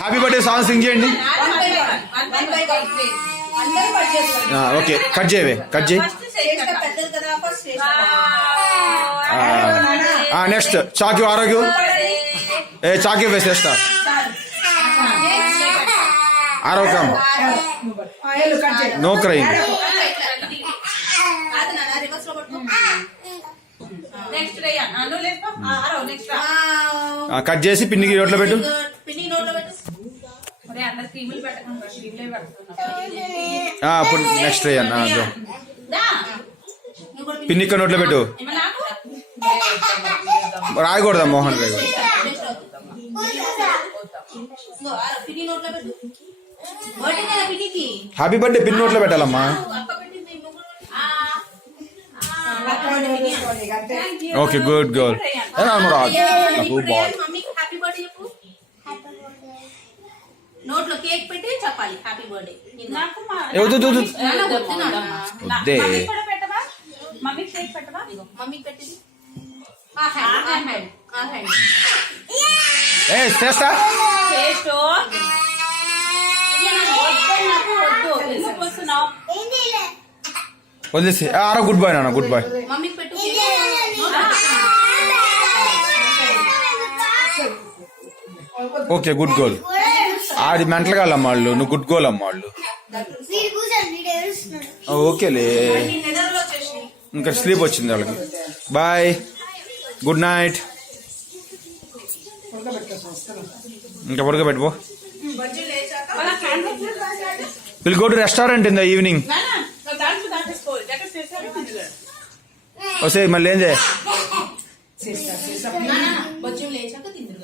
Happy birthday song sing చేయండి. Okay cut చేయవే, cut చేయి. నెక్స్ట్ చాకి ఆరోగ్యం ఏ చాకి వేసేస్తా ఆరోగ్యం నో క్రైమ్. కట్ చేసి పిన్నికి నోట్లో పెట్టు. అప్పుడు నెక్స్ట్ అన్న పిన్నిక్క నోట్లో పెట్టు. రాయకూడదా మోహన్ రాయ్. హ్యాపీ బర్త్డే పిన్ నోట్లో పెట్టాలమ్మా. Okay good girl. నోట్లో కేక్ పెట్టి చెప్పాలి హ్యాపీ బర్త్డే. మమ్మీకి పెట్టింది వదిలేసి ఆరో గుడ్ బాయ్ నాన్న, గుడ్ బాయ్. మమ్మీకి పెట్టు. Okay good girl. ఆడి మెంటల్ కాళ్ళమ్మ వాళ్ళు, నువ్వు గుడ్ గోల్ అమ్మ వాళ్ళు. ఓకేలే ఇంకా స్లీప్ వచ్చింది వాళ్ళకి. Bye good night. ఇంకా పడుకోబెట్టుకో. Will go to restaurant in the evening. వస్తే మళ్ళీ ఏం చేయ లేచాక తిందురు.